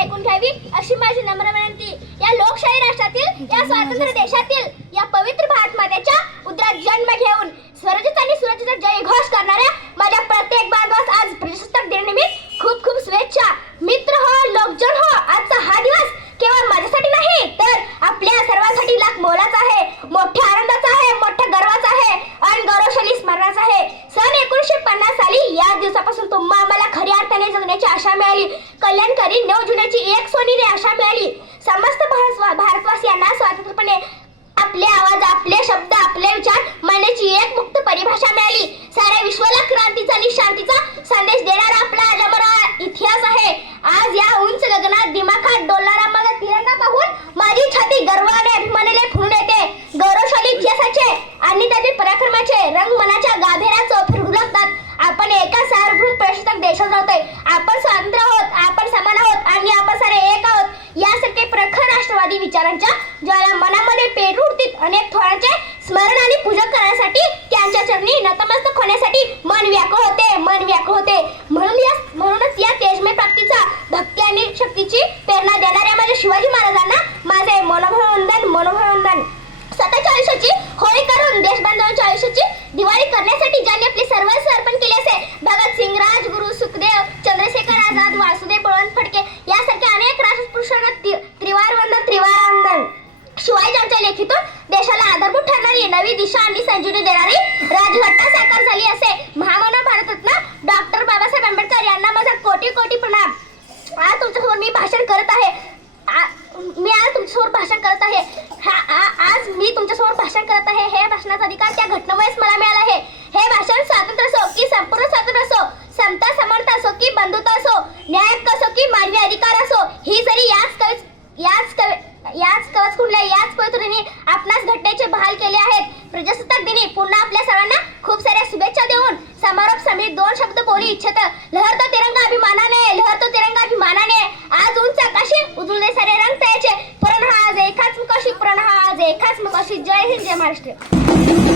ऐकून घ्यावी अशी माझी नम्र विनंती। या लोकशाही राष्ट्रातील, या स्वतंत्र देशातील, या पवित्र भारत मातेच्या उदरात जन्म घेऊन स्वराज्याचा आणि सुराज्याचा जयघोष करणाऱ्या माझ्या प्रत्येक बांधवास आज प्रजासत्ताक दिनानिमित्त खूप खूप शुभेच्छा। मित्र हो, लोकजन हो, आजचा हा दिवस केवळ माझ्यासाठी नाही तर आपल्या सर्वांसाठी लाख मोलाचा आहे, मोठ्या आनंदाचा आहे, मोठ्या गर्वाचा आहे आणि गौरवशाली स्मरणाचा आहे। सन 1950 साली या दिवसापासून तुम्हा आम्हाला खऱ्या अर्थाने जगण्याची आशा मिळाली, कल्याणकारी नव जुन्याची एक सोनेरी आशा मिळाली। समस्त भारतवासियांना स्वतंत्रपणे आपले आवाज, आपले शब्द, आपले विचार मांडण्याची एक मुक्त परिभाषा मिळाली। साऱ्या विश्वाला क्रांतीचा आणि शांतीचा संदेश देणारा आपला अजरामर इतिहास आहे। आज या उंच गगनात दिमाखात डोलणारा माझा तिरंगा पाहून माझी छाती गर्वाने अभिमानाने फुलून येते। गौरवशाली इतिहासाचे आणि त्यातील पराक्रमाचे रंग मनाच्या गाभेऱ्यात फिरू लागतात। आपण एका सार्वभौम प्रजासत्ताक देशात राहतोय, आपण स्वतंत्र आहोत, आपण समान आहोत आणि आपण सारे एक आहोत। यासारखे प्रखर राष्ट्रवादी विचारांच्या ज्वाला मनामध्ये पेटून उठतील। अनेक थोरांचे स्मरण आणि पूजन करण्यासाठी, त्यांच्या चरणी नतमस्तक होण्यासाठी मन व्याकुळ होते, मन व्याकुळ होते। म्हणूनच या तेजमय प्राप्तीचा भक्ती आणि शक्तीची प्रेरणा देणाऱ्या माझ्या शिवाजी महाराजांना माझे मनोभावंदन। स्वतःच्या आयुष्याची होळी करून देशबांधवांच्या आयुष्याची दिवाळी करण्यासाठी ज्यांनी आपले सर्वस्व अर्पण केले असे भगतसिंग, राजगुरू, सुखदेव, चंद्रशेखर आझाद, वासुदेव बळवंत फडके यासारख्या अनेक राष्ट्रपुरुषांना त्रिवार वंदन। शिवाजींच्या लेखीतून देशाला आधारभूत ठरणारी, नवी दिशा आणि संजीवनी देणारी राजघटना साकार झाली असे महामानव भारतरत्न डॉक्टर बाबासाहेब आंबेडकर यांना माझा कोटी कोटी प्रणाम। आज तुमच्यासमोर मी भाषण करत आहे। हे भाषणाचा अधिकार त्या घटनेमुळेच मला मिळाला आहे। हे भाषण स्वातंत्र्य असो की संपूर्ण स्वातंत्र्य असो, समता समानता असो की बंधुता असो, न्याय हक्क असो की मानवी अधिकार असो, ही जरी याच पवित्रीने आपणास घटनेचे बहाल केले आहेत। प्रजासत्ताक दिनी पुन्हा आपल्या सर्वांना खूप साऱ्या शुभेच्छा देऊन समारोप समित दोन शब्द बोलू इच्छित। लहरतो तिरंगा अभिमानाने, लहरतो तिरंगा अभिमानाने। आज उंच आकाशी उजळले सारे रंग त्याचे, पण हा आज एकाच मुखाशी, जय हिंद, जय महाराष्ट्र।